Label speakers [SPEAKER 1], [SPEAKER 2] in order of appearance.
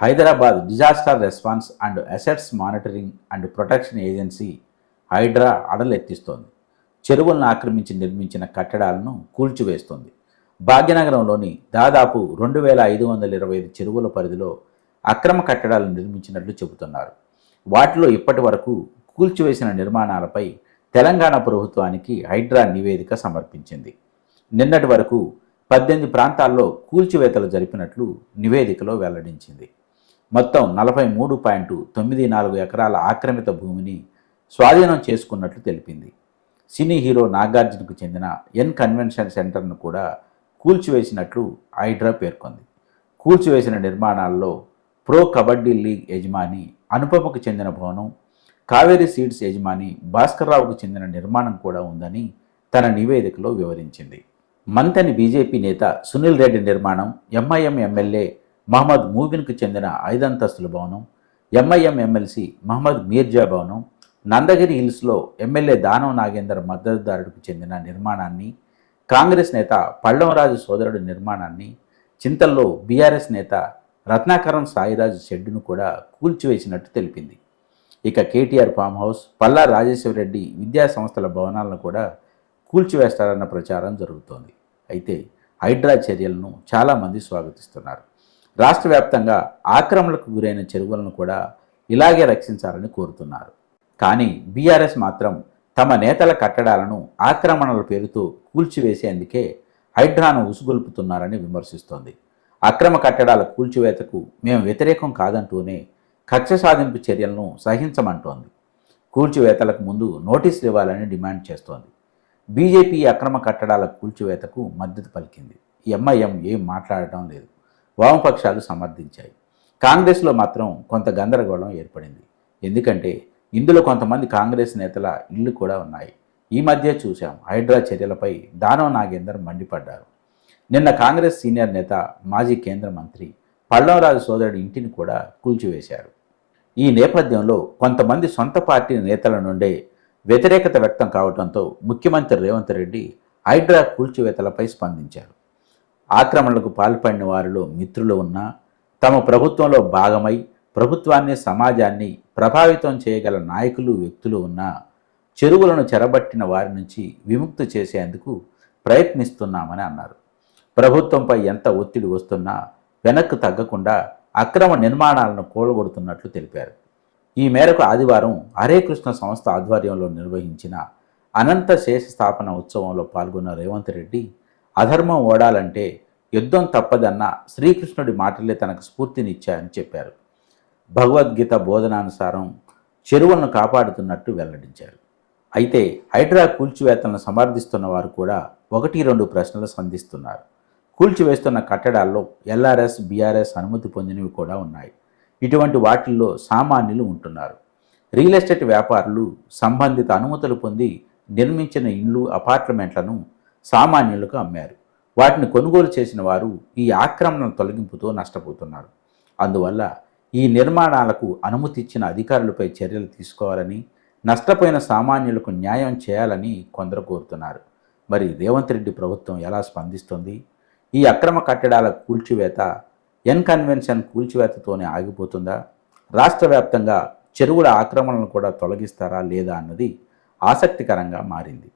[SPEAKER 1] Hyderabad disaster response and assets monitoring and protection agency Hydraa అడలెత్తిస్తోంది. చెరువులను ఆక్రమించి నిర్మించిన కట్టడాలను కూల్చివేస్తోంది. భాగ్యనగరంలోని దాదాపు రెండు వేల ఐదు వందల ఇరవై ఐదు చెరువుల పరిధిలో అక్రమ కట్టడాలు నిర్మించినట్లు చెబుతున్నారు. వాటిలో ఇప్పటి వరకు కూల్చివేసిన నిర్మాణాలపై తెలంగాణ ప్రభుత్వానికి హైడ్రా నివేదిక సమర్పించింది. నిన్నటి వరకు పద్దెనిమిది ప్రాంతాల్లో కూల్చివేతలు జరిపినట్లు నివేదికలో వెల్లడించింది. మొత్తం నలభై మూడు పాయింట్ తొమ్మిది నాలుగు ఎకరాల ఆక్రమిత భూమిని స్వాధీనం చేసుకున్నట్లు తెలిపింది. సినీ హీరో నాగార్జునకు చెందిన ఎన్ కన్వెన్షన్ సెంటర్ను కూడా కూల్చివేసినట్లు హైడ్రా పేర్కొంది. కూల్చివేసిన నిర్మాణాల్లో ప్రో కబడ్డీ లీగ్ యజమాని అనుపమకు చెందిన భవనం కావేరీ సీడ్స్ యజమాని భాస్కర్రావుకు చెందిన నిర్మాణం కూడా ఉందని తన నివేదికలో వివరించింది. మంతని బీజేపీ నేత సునీల్ రెడ్డి నిర్మాణం ఎంఐఎం ఎమ్మెల్యే మహమ్మద్ మూబిన్కు చెందిన ఐదంతస్తుల భవనం ఎంఐఎం ఎమ్మెల్సీ మహమ్మద్ మీర్జా భవనం నందగిరి హిల్స్లో ఎమ్మెల్యే దానవ నాగేందర్ మద్దతుదారుడికి చెందిన నిర్మాణాన్ని కాంగ్రెస్ నేత పళ్ళవరాజు సోదరుడి నిర్మాణాన్ని చింతల్లో బీఆర్ఎస్ నేత రత్నాకరం సాయిరాజు షెడ్డును కూడా కూల్చివేసినట్టు తెలిపింది. ఇక కేటీఆర్ ఫామ్ హౌస్ పల్లా రాజేశ్వరరెడ్డి విద్యా సంస్థల భవనాలను కూడా కూల్చివేస్తారన్న ప్రచారం జరుగుతోంది. అయితే హైడ్రా చర్యలను చాలామంది స్వాగతిస్తున్నారు. రాష్ట్ర వ్యాప్తంగా ఆక్రమణలకు గురైన చెరువులను కూడా ఇలాగే రక్షించాలని కోరుతున్నారు. కానీ బీఆర్ఎస్ మాత్రం తమ నేతల కట్టడాలను ఆక్రమణల పేరుతో కూల్చివేసేందుకే హైడ్రాను ఉసుగొల్పుతున్నారని విమర్శిస్తోంది. అక్రమ కట్టడాల కూల్చివేతకు మేము వ్యతిరేకం కాదంటూనే కక్ష సాధింపు చర్యలను సహించమంటోంది. కూల్చివేతలకు ముందు నోటీసులు ఇవ్వాలని డిమాండ్ చేస్తోంది. బీజేపీ అక్రమ కట్టడాల కూల్చివేతకు మద్దతు పలికింది. ఎంఐఎం ఏం మాట్లాడటం లేదు. వామపక్షాలు సమర్థించాయి. కాంగ్రెస్లో మాత్రం కొంత గందరగోళం ఏర్పడింది. ఎందుకంటే ఇందులో కొంతమంది కాంగ్రెస్ నేతల ఇళ్ళు కూడా ఉన్నాయి. ఈ మధ్య చూశాం హైడ్రా చర్యలపై దానవ నాగేందర్ మండిపడ్డారు. నిన్న కాంగ్రెస్ సీనియర్ నేత మాజీ కేంద్ర మంత్రి పళ్ళంరాజు సోదరుడి ఇంటిని కూడా కూల్చివేశారు. ఈ నేపథ్యంలో కొంతమంది సొంత పార్టీ నేతల నుండే వ్యతిరేకత వ్యక్తం కావడంతో ముఖ్యమంత్రి రేవంత్ రెడ్డి హైడ్రా కూల్చివేతలపై స్పందించారు. ఆక్రమణలకు పాల్పడిన వారిలో మిత్రులు ఉన్నా తమ ప్రభుత్వంలో భాగమై ప్రభుత్వాన్ని సమాజాన్ని ప్రభావితం చేయగల నాయకులు వ్యక్తులు ఉన్నా చెరువులను చెరబట్టిన వారి నుంచి విముక్తి చేసేందుకు ప్రయత్నిస్తున్నామని అన్నారు. ప్రభుత్వంపై ఎంత ఒత్తిడి వస్తున్నా వెనక్కు తగ్గకుండా అక్రమ నిర్మాణాలను కూలగొడుతున్నట్లు తెలిపారు. ఈ మేరకు ఆదివారం హరే కృష్ణ సంస్థ ఆధ్వర్యంలో నిర్వహించిన అనంత శేష స్థాపన ఉత్సవంలో పాల్గొన్న రేవంత్ రెడ్డి అధర్మం ఓడాలంటే యుద్ధం తప్పదన్న శ్రీకృష్ణుడి మాటలే తనకు స్ఫూర్తినిచ్చాయని చెప్పారు. భగవద్గీత బోధనానుసారం చెరువులను కాపాడుతున్నట్టు వెల్లడించారు. అయితే హైడ్రా కూల్చివేతలను సమర్థిస్తున్న వారు కూడా ఒకటి రెండు ప్రశ్నలు సంధిస్తున్నారు. కూల్చివేస్తున్న కట్టడాల్లో ఎల్ఆర్ఎస్ బీఆర్ఎస్ అనుమతి పొందినవి కూడా ఉన్నాయి. ఇటువంటి వాటిల్లో సామాన్యులు ఉంటున్నారు. రియల్ ఎస్టేట్ వ్యాపారులు సంబంధిత అనుమతులు పొంది నిర్మించిన ఇండ్లు అపార్ట్మెంట్లను సామాన్యులకు అమ్మారు. వాటిని కొనుగోలు చేసిన వారు ఈ ఆక్రమణ తొలగింపుతో నష్టపోతున్నారు. అందువల్ల ఈ నిర్మాణాలకు అనుమతి ఇచ్చిన అధికారులపై చర్యలు తీసుకోవాలని నష్టపోయిన సామాన్యులకు న్యాయం చేయాలని కొందరు కోరుతున్నారు. మరి రేవంత్ రెడ్డి ప్రభుత్వం ఎలా స్పందిస్తుంది? ఈ అక్రమ కట్టడాల కూల్చివేత ఎన్ కన్వెన్షన్ కూల్చివేతతోనే ఆగిపోతుందా? రాష్ట్ర వ్యాప్తంగా చెరువుల ఆక్రమణలను కూడా తొలగిస్తారా లేదా అన్నది ఆసక్తికరంగా మారింది.